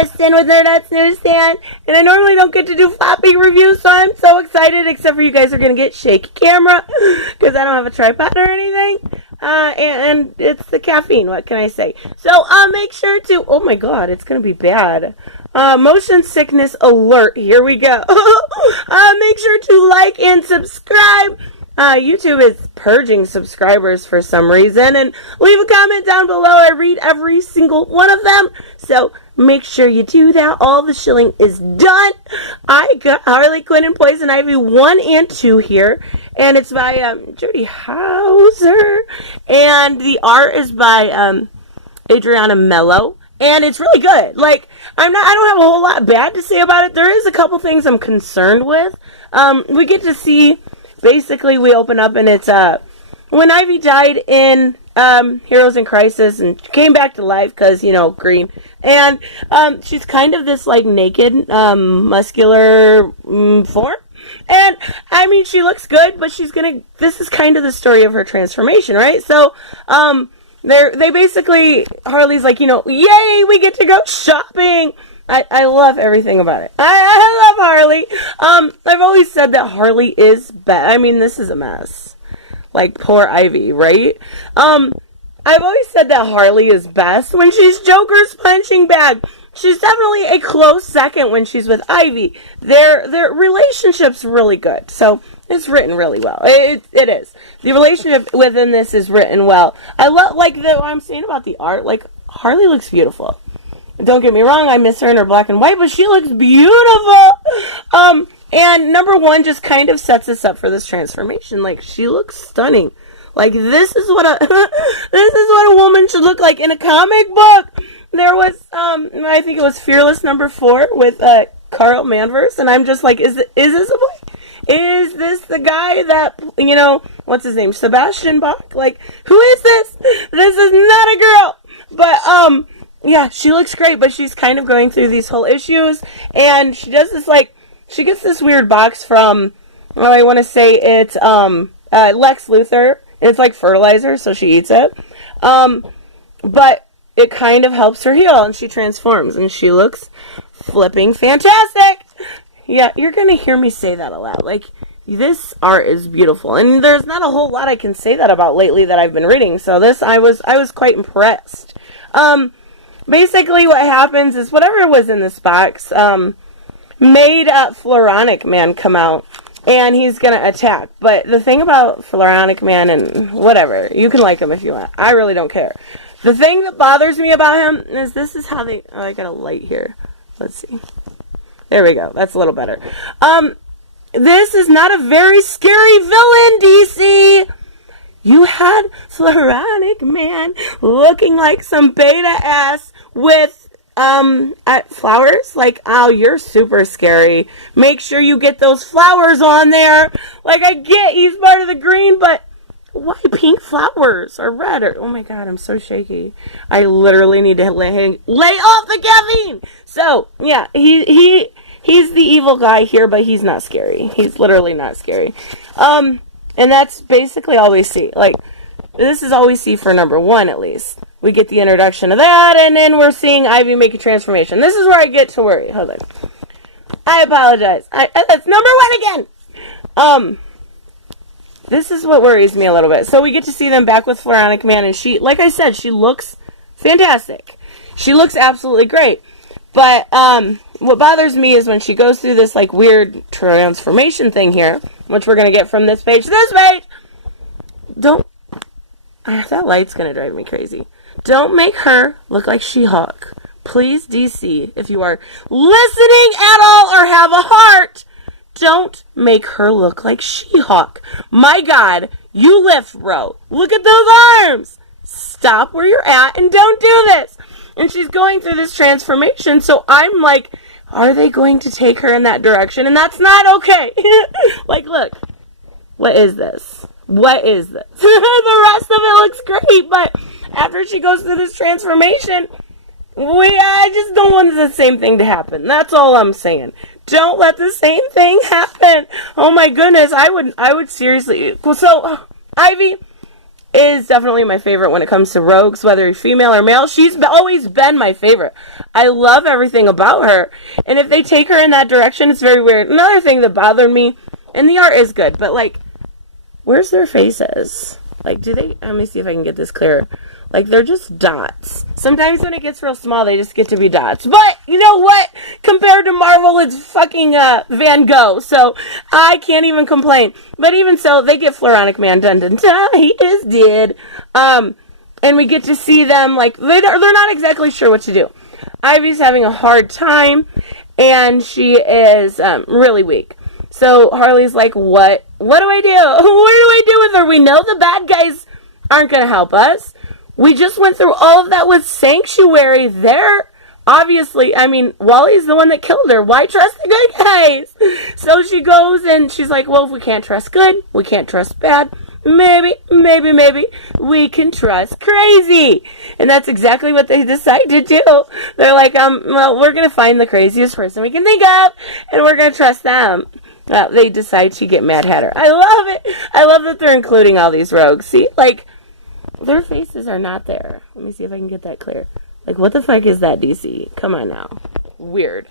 Kristen with Nerdette's NewsStand, and I normally don't get to do Floppy reviews, so I'm so excited, except for you guys are going to get shaky camera, because I don't have a tripod or anything, and it's the caffeine, what can I say? So, make sure to, oh my god, it's going to be bad. Motion sickness alert, here we go. Make sure to like and subscribe. YouTube is purging subscribers for some reason, and leave a comment down below. I read every single one of them, so make sure you do that. All the shilling is done. I got Harley Quinn and Poison Ivy 1 and 2 here, and it's by Jody Hauser, and the art is by Adriana Mello, and it's really good. Like, I don't have a whole lot bad to say about it. There is a couple things I'm concerned with. We get to see, basically, we open up and it's when Ivy died in Heroes in Crisis and came back to life because, you know, green. And she's kind of this, like, naked, muscular form. And, I mean, she looks good, but this is kind of the story of her transformation, right? So, they basically, Harley's like, you know, yay, we get to go shopping. I love everything about it. I love Harley. I've always said that Harley is I mean, this is a mess. Like, poor Ivy, right? I've always said that Harley is best when she's Joker's punching bag. She's definitely a close second when she's with Ivy. Their relationship's really good. So, it's written really well. It is. The relationship within this is written well. I love, like, what I'm saying about the art. Like, Harley looks beautiful. Don't get me wrong, I miss her in her black and white, but she looks beautiful. And number 1 just kind of sets us up for this transformation. Like, she looks stunning. Like, this is what a woman should look like in a comic book. There was, I think it was Fearless number 4 with Carl Manverse, and I'm just like, is this a boy? Is this the guy that, you know, what's his name? Sebastian Bach? Like, who is this? This is not a girl. But, yeah, she looks great, but she's kind of going through these whole issues, and she does this, like, she gets this weird box from, well, I want to say it's, Lex Luthor. It's like fertilizer, so she eats it. But it kind of helps her heal, and she transforms, and she looks flipping fantastic. Yeah, you're gonna hear me say that a lot. Like, this art is beautiful, and there's not a whole lot I can say that about lately that I've been reading, so this, I was quite impressed. Basically, what happens is whatever was in this box made Floronic Man come out, and he's going to attack. But the thing about Floronic Man, and whatever, you can like him if you want. I really don't care. The thing that bothers me about him is this is how they... Oh, I got a light here. Let's see. There we go. That's a little better. This is not a very scary villain, DC. You had Floronic Man looking like some beta ass with flowers. Like, oh, you're super scary. Make sure you get those flowers on there. Like, I get he's part of the green, but why pink flowers or red? Or, oh my god, I'm so shaky. I literally need to lay off the caffeine. So yeah, he's the evil guy here, but he's not scary. He's literally not scary. And that's basically all we see. Like, this is all we see for number 1, at least. We get the introduction of that, and then we're seeing Ivy make a transformation. This is where I get to worry. Hold on. I apologize. That's number 1 again! This is what worries me a little bit. So we get to see them back with Floronic Man, and she, like I said, she looks fantastic. She looks absolutely great. But, what bothers me is when she goes through this, like, weird transformation thing here, which we're going to get from this page to this page. That light's going to drive me crazy. Don't make her look like She-Hulk. Please, DC, if you are listening at all or have a heart, don't make her look like She-Hulk. My God, you lift, bro. Look at those arms. Stop where you're at and don't do this. And she's going through this transformation, so I'm like, are they going to take her in that direction? And that's not okay. Like, look. What is this? What is this? The rest of it looks great, but after she goes through this transformation, I just don't want the same thing to happen. That's all I'm saying. Don't let the same thing happen. Oh my goodness, I would seriously. So, Ivy, is definitely my favorite when it comes to rogues, whether he's female or male. She's always been my favorite. I love everything about her. And if they take her in that direction, it's very weird. Another thing that bothered me, and the art is good, but like, where's their faces? Like, do they, let me see if I can get this clear. Like, they're just dots. Sometimes when it gets real small, they just get to be dots. But, you know what? Compared to Marvel, it's fucking Van Gogh. So, I can't even complain. But even so, they get Floronic Man. Dun dun dun. He is dead. And we get to see them, like, they're not exactly sure what to do. Ivy's having a hard time. And she is really weak. So, Harley's like, what do I do? What do I do with her? We know the bad guys aren't going to help us. We just went through all of that with Sanctuary. They're obviously, I mean, Wally's the one that killed her. Why trust the good guys? So she goes and she's like, well, if we can't trust good, we can't trust bad. Maybe we can trust crazy. And that's exactly what they decide to do. They're like, well, we're going to find the craziest person we can think of, and we're going to trust them. They decide to get Mad Hatter. I love it. I love that they're including all these rogues. See, like, their faces are not there. Let me see if I can get that clear. Like, what the fuck is that, DC? Come on now. Weird.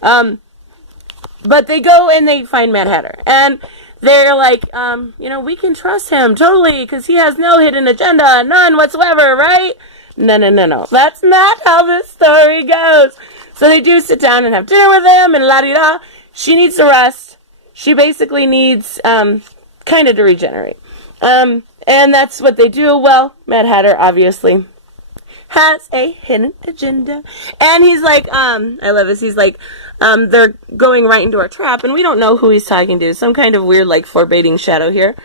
But they go and they find Mad Hatter. And they're like, you know, we can trust him totally because he has no hidden agenda. None whatsoever, right? No. That's not how this story goes. So they do sit down and have dinner with him and la-di-da. She needs to rest. She basically needs, kind of to regenerate. And that's what they do. Well, Mad Hatter obviously has a hidden agenda. And he's like, I love this. He's like, they're going right into our trap, and we don't know who he's talking to. Some kind of weird, like, forbidding shadow here.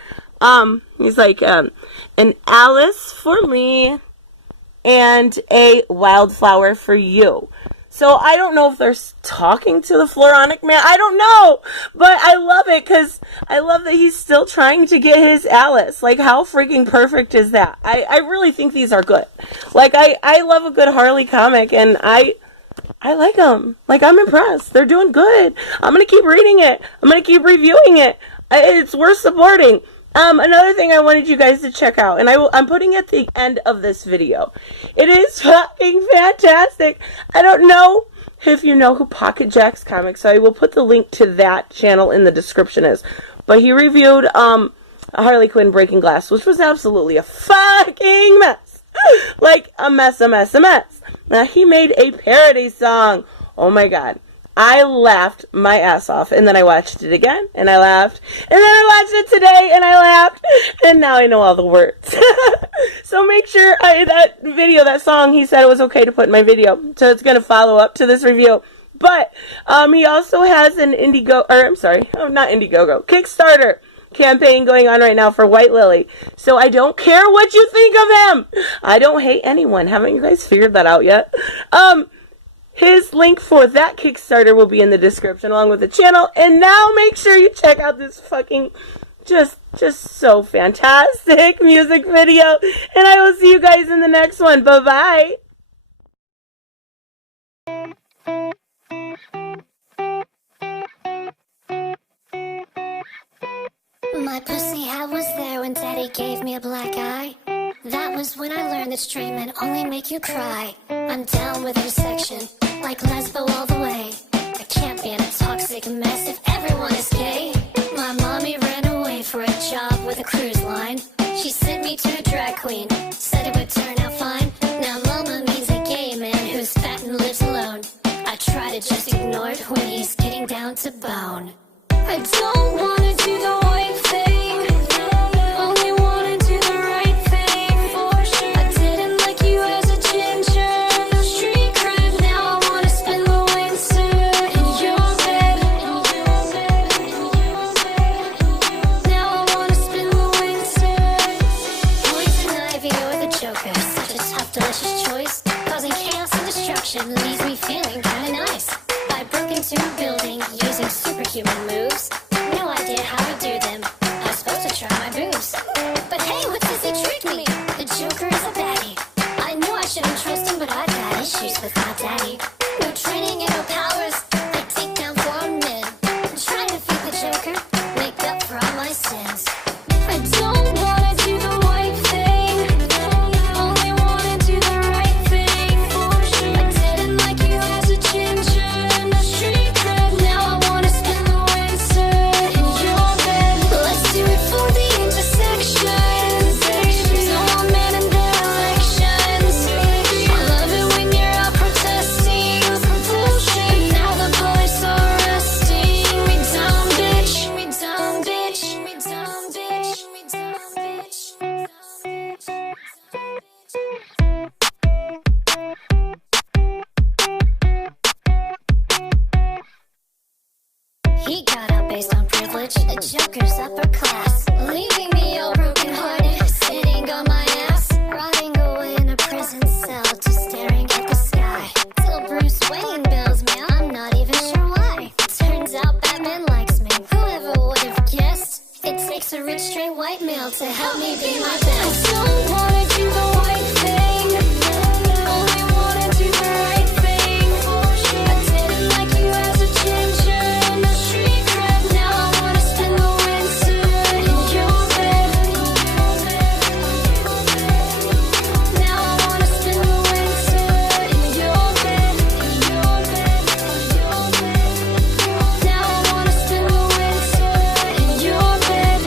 He's like, an Alice for me and a wildflower for you. So I don't know if they're talking to the Floronic Man. I don't know. But I love it because I love that he's still trying to get his Alice. Like, how freaking perfect is that? I really think these are good. Like, I love a good Harley comic, and I like them. Like, I'm impressed. They're doing good. I'm going to keep reading it. I'm going to keep reviewing it. It's worth supporting. Another thing I wanted you guys to check out, and I'm putting at the end of this video. It is fucking fantastic. I don't know if you know who Pocket Jack's comics, so I will put the link to that channel in the description is. But he reviewed Harley Quinn Breaking Glass, which was absolutely a fucking mess. Like, a mess. Now, he made a parody song. Oh my god. I laughed my ass off, and then I watched it again, and I laughed, and then I watched it today, and I laughed, and now I know all the words. So make sure that video, that song, he said it was okay to put in my video, so it's going to follow up to this review. But he also has an Kickstarter campaign going on right now for White Lily. So I don't care what you think of him. I don't hate anyone. Haven't you guys figured that out yet? His link for that Kickstarter will be in the description along with the channel. And now make sure you check out this fucking just so fantastic music video. And I will see you guys in the next one. Bye-bye. My pussy hat was there when daddy gave me a black eye. That was when I learned that straight men only make you cry. I'm down with your section, like lesbo all the way. I can't be in a toxic mess if everyone is gay. My mommy ran away for a job with a cruise line. She sent me to a drag queen, said it would turn out fine. Now mama means a gay man who's fat and lives alone. I try to just ignore it when he's getting down to bone. I don't wanna do the right thing, only wanna do the right thing, for sure. I didn't like you as a ginger, no street cred. Now I wanna spend the winter in your bed. Now I wanna spend the winter. Poison ivy or the Joker, such a tough, delicious choice. Causing chaos and destruction leaves me feeling kinda nice. I broke into a building using superhuman moves. No, I Joker's upper class, leaving me all broken hearted, sitting on my ass, rotting away in a prison cell, just staring at the sky. Till Bruce Wayne bails me out, I'm not even sure why. Turns out Batman likes me, whoever would have guessed? It takes a rich straight white male to help me be my best. I don't wanna do the right thing, only wanna do the right thing. I didn't like you as a ginger in the street crowd. Now I wanna spend the winter in your bed. Now I wanna spend the winter in your bed. Now I wanna spend the winter in your bed.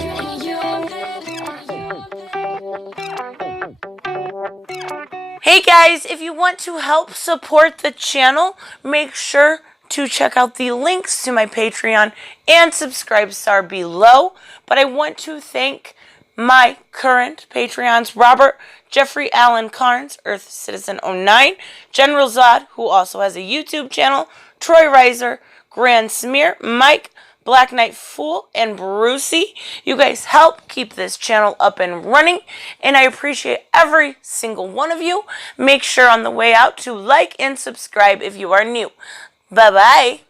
Hey guys, if you want to help support the channel, make sure to check out the links to my Patreon and subscribe star below. But I want to thank my current Patreons, Robert, Jeffrey Allen Carnes, Earth Citizen 09, General Zod, who also has a YouTube channel, Troy Reiser, Grand Smear, Mike, Black Knight Fool, and Brucey. You guys help keep this channel up and running, and I appreciate every single one of you. Make sure on the way out to like and subscribe if you are new. Bye-bye.